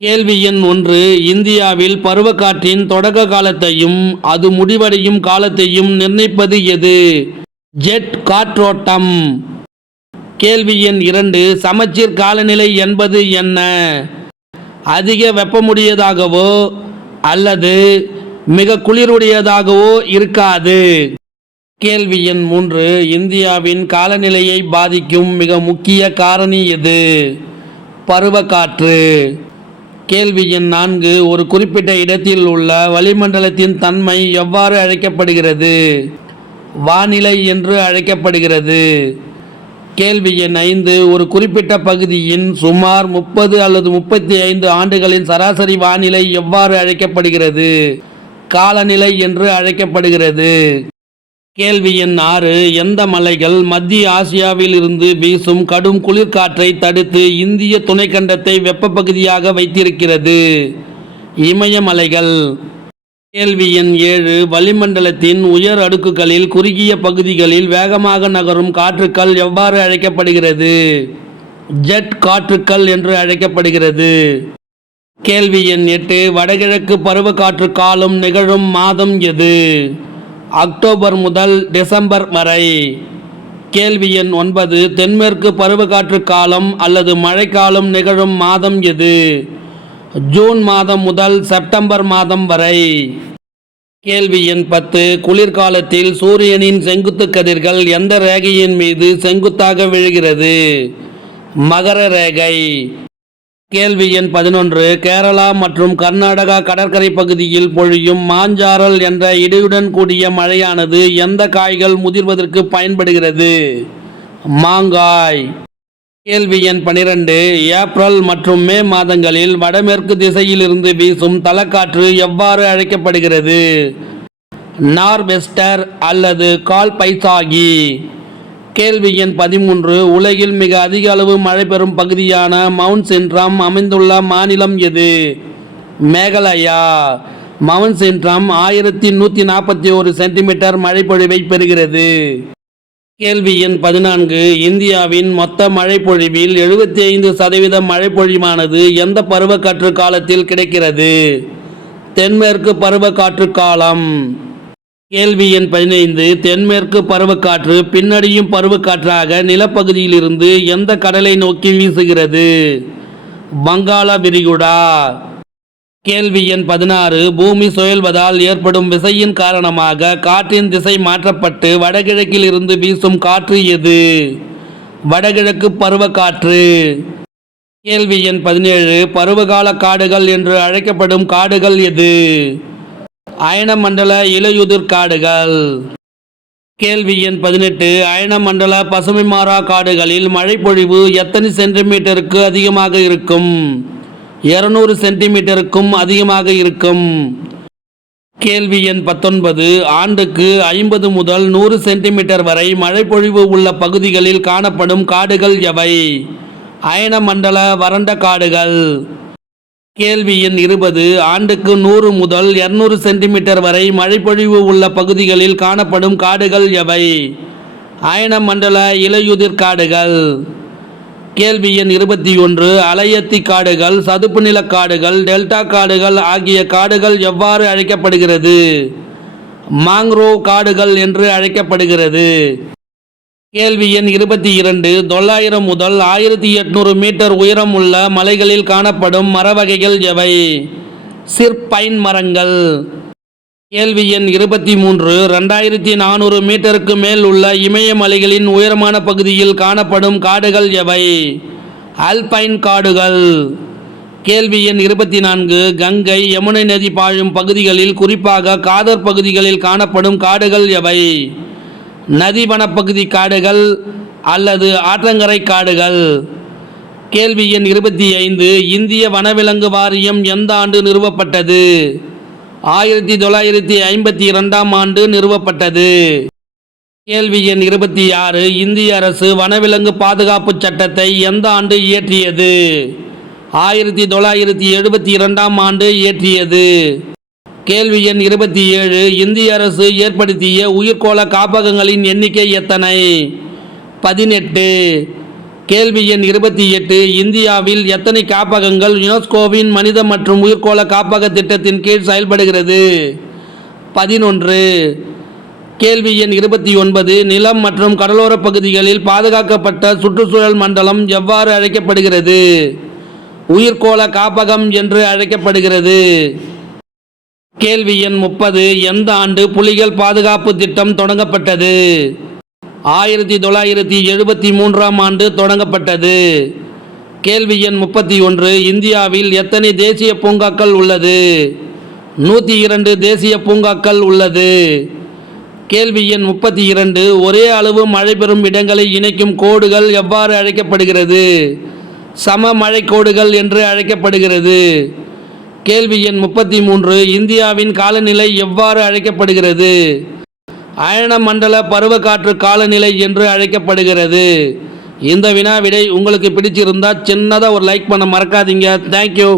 கேள்வி எண் 1. இந்தியாவில் பருவக்காற்றின் தொடக்க காலத்தையும் அது முடிவடையும் காலத்தையும் நிர்ணயிப்பது எது? ஜெட் காற்றோட்டம். கேள்வி எண் 2. சமச்சீர் காலநிலை என்பது என்ன? அதிக வெப்பமுடையதாகவோ அல்லது மிக குளிருடையதாகவோ இருக்காது. கேள்வி எண் 3. இந்தியாவின் காலநிலையை பாதிக்கும் மிக முக்கிய காரணி எது? பருவக்காற்று. கேள்வி எண் 4. ஒரு குறிப்பிட்ட இடத்தில் உள்ள வளிமண்டலத்தின் தன்மை எவ்வாறு அழைக்கப்படுகிறது? வானிலை என்று அழைக்கப்படுகிறது. கேள்வி எண் 5. ஒரு குறிப்பிட்ட பகுதியின் சுமார் 30 அல்லது 35 ஆண்டுகளின் சராசரி வானிலை எவ்வாறு அழைக்கப்படுகிறது? காலநிலை என்று அழைக்கப்படுகிறது. கேள்வி எண் 6. எந்த மலைகள் மத்திய ஆசியாவில் இருந்து வீசும் கடும் குளிர்காற்றை தடுத்து இந்திய துணைக்கண்டத்தை வெப்ப பகுதியாக வைத்திருக்கிறது? இமயமலைகள். கேள்வி எண் 7. வளிமண்டலத்தின் உயர் அடுக்குகளில் குறுகிய பகுதிகளில் வேகமாக நகரும் காற்றுக்கள் எவ்வாறு அழைக்கப்படுகிறது? ஜெட் காற்றுக்கள் என்று அழைக்கப்படுகிறது. கேள்வி எண் 8. வடகிழக்கு பருவக்காற்று காலம் நிகழும் மாதம் எது? அக்டோபர் முதல் டிசம்பர் வரை. கேள்வி எண் 9. தென்மேற்கு பருவக்காற்று காலம் அல்லது மழைக்காலம் நிகழும் மாதம் எது? ஜூன் மாதம் முதல் செப்டம்பர் மாதம் வரை. கேள்வி எண் 10. குளிர்காலத்தில் சூரியனின் செங்குத்து கதிர்கள் எந்த ரேகையின் மீது செங்குத்தாக விழுகிறது? மகர ரேகை. கேள்வி எண் 11. கேரளா மற்றும் கர்நாடகா கடற்கரை பகுதியில் பொழியும் மாஞ்சாரல் என்ற இடியுடன் கூடிய மழையானது எந்த காய்கள் முதிர்வதற்கு பயன்படுகிறது? மாங்காய். கேள்வி எண் 12. ஏப்ரல் மற்றும் மே மாதங்களில் வடமேற்கு திசையிலிருந்து வீசும் தலக்காற்று எவ்வாறு அழைக்கப்படுகிறது? நார்வெஸ்டர் அல்லது கால் பைசாகி. கேள்வி எண் 13. உலகில் மிக அதிக அளவு மழை பெறும் பகுதியான மவுண்ட் சின்ட்ரம் அமைந்துள்ள மாநிலம் எது? மேகாலயா. மவுண்ட் சின்ட்ரம் 1141 சென்டிமீட்டர் மழைப்பொழிவை பெறுகிறது. கேள்வி எண் 14. இந்தியாவின் மொத்த மழைப்பொழிவில் 75% மழைப்பொழிவானது எந்த பருவக்காற்று காலத்தில் கிடைக்கிறது? தென்மேற்கு பருவக்காற்று காலம். கேள்வி எண் 15. தென்மேற்கு பருவக்காற்று பின்னடையும் பருவக்காற்றாக நிலப்பகுதியிலிருந்து எந்த கடலை நோக்கி வீசுகிறது? வங்காள விரிகுடா. கேள்வி எண் 16. பூமி சுழல்வதால் ஏற்படும் விசையின் காரணமாக காற்றின் திசை மாற்றப்பட்டு வடகிழக்கில் இருந்து வீசும் காற்று எது? வடகிழக்கு பருவக்காற்று. கேள்வி எண் 17. பருவகால காடுகள் என்று அழைக்கப்படும் காடுகள் எது? அயனமண்டல இலையுதிர் காடுகள். கேள்வி எண் 18. அயனமண்டல பசுமை மாறா காடுகளில் மழைப்பொழிவு எத்தனை சென்டிமீட்டருக்கு அதிகமாக இருக்கும்? 200 சென்டிமீட்டருக்கும் அதிகமாக இருக்கும். கேள்வி எண் 19. ஆண்டுக்கு 50 முதல் 100 சென்டிமீட்டர் வரை மழைப்பொழிவு உள்ள பகுதிகளில் காணப்படும் காடுகள் எவை? அயனமண்டல வறண்ட காடுகள். கேள்வி எண் 20. ஆண்டுக்கு 100 முதல் 200 சென்டிமீட்டர் வரை மழைப்பொழிவு உள்ள பகுதிகளில் காணப்படும் காடுகள் எவை? அயனமண்டல இலையுதிர் காடுகள். கேள்வி எண் 21. அலையத்தி காடுகள், சதுப்பு நில காடுகள், டெல்டா காடுகள் ஆகிய காடுகள் எவ்வாறு அழைக்கப்படுகிறது? மாங்க்ரோவ் காடுகள் என்று அழைக்கப்படுகிறது. கேள்வி எண் 22. 900 முதல் 1800 மீட்டர் உயரம் உள்ள மலைகளில் காணப்படும் மர வகைகள் எவை? சிர்பைன் மரங்கள். கேள்வி எண் 23. 2400 மீட்டருக்கு மேல் உள்ள இமயமலைகளின் உயரமான பகுதியில் காணப்படும் காடுகள் எவை? ஆல்பைன் காடுகள். கேள்வி எண் 24. கங்கை, யமுனை நதி பாயும் பகுதிகளில் குறிப்பாக காதர் பகுதிகளில் காணப்படும் காடுகள் எவை? நதி வனப்பகுதி காடுகள் அல்லது ஆற்றங்கரை காடுகள். கேள்வி எண் 25. இந்திய வனவிலங்கு வாரியம் எந்த ஆண்டு நிறுவப்பட்டது? 1952ஆம் ஆண்டு நிறுவப்பட்டது. கேள்வி எண் 26. இந்திய அரசு வனவிலங்கு பாதுகாப்பு சட்டத்தை எந்த ஆண்டு இயற்றியது? 1972ஆம் ஆண்டு இயற்றியது. கேள்வி எண் 27. இந்திய அரசு ஏற்படுத்திய உயிர்கோள காப்பகங்களின் எண்ணிக்கை எத்தனை? 18. கேள்வி எண் 28 இந்தியாவில் எத்தனை காப்பகங்கள் யுனெஸ்கோவின் மனித மற்றும் உயிர்க்கோள காப்பக திட்டத்தின் கீழ் செயல்படுகிறது? 11. கேள்வி எண் 29 நிலம் மற்றும் கடலோர பகுதிகளில் பாதுகாக்கப்பட்ட சுற்றுச்சூழல் மண்டலம் எவ்வாறு அழைக்கப்படுகிறது? உயிர்க்கோள காப்பகம் என்று அழைக்கப்படுகிறது. கேள்வி எண் 30 எந்த ஆண்டு புலிகள் பாதுகாப்பு திட்டம் தொடங்கப்பட்டது? 1973ஆம் ஆண்டு தொடங்கப்பட்டது. கேள்வி எண் 31 இந்தியாவில் எத்தனை தேசிய பூங்காக்கள் உள்ளது? 102 தேசிய பூங்காக்கள் உள்ளது. கேள்வி எண் 32 ஒரே அளவு மழை பெறும் இடங்களை இணைக்கும் கோடுகள் எவ்வாறு அழைக்கப்படுகிறது? சம மழை கோடுகள் என்று அழைக்கப்படுகிறது. கேள்வி எண் 33 இந்தியாவின் காலநிலை எவ்வாறு அழைக்கப்படுகிறது? அயன மண்டல பருவக்காற்று காலநிலை என்று அழைக்கப்படுகிறது. இந்த வினா விடை உங்களுக்கு பிடிச்சிருந்தா சின்னதாக ஒரு லைக் பண்ண மறக்காதீங்க. தேங்க்யூ.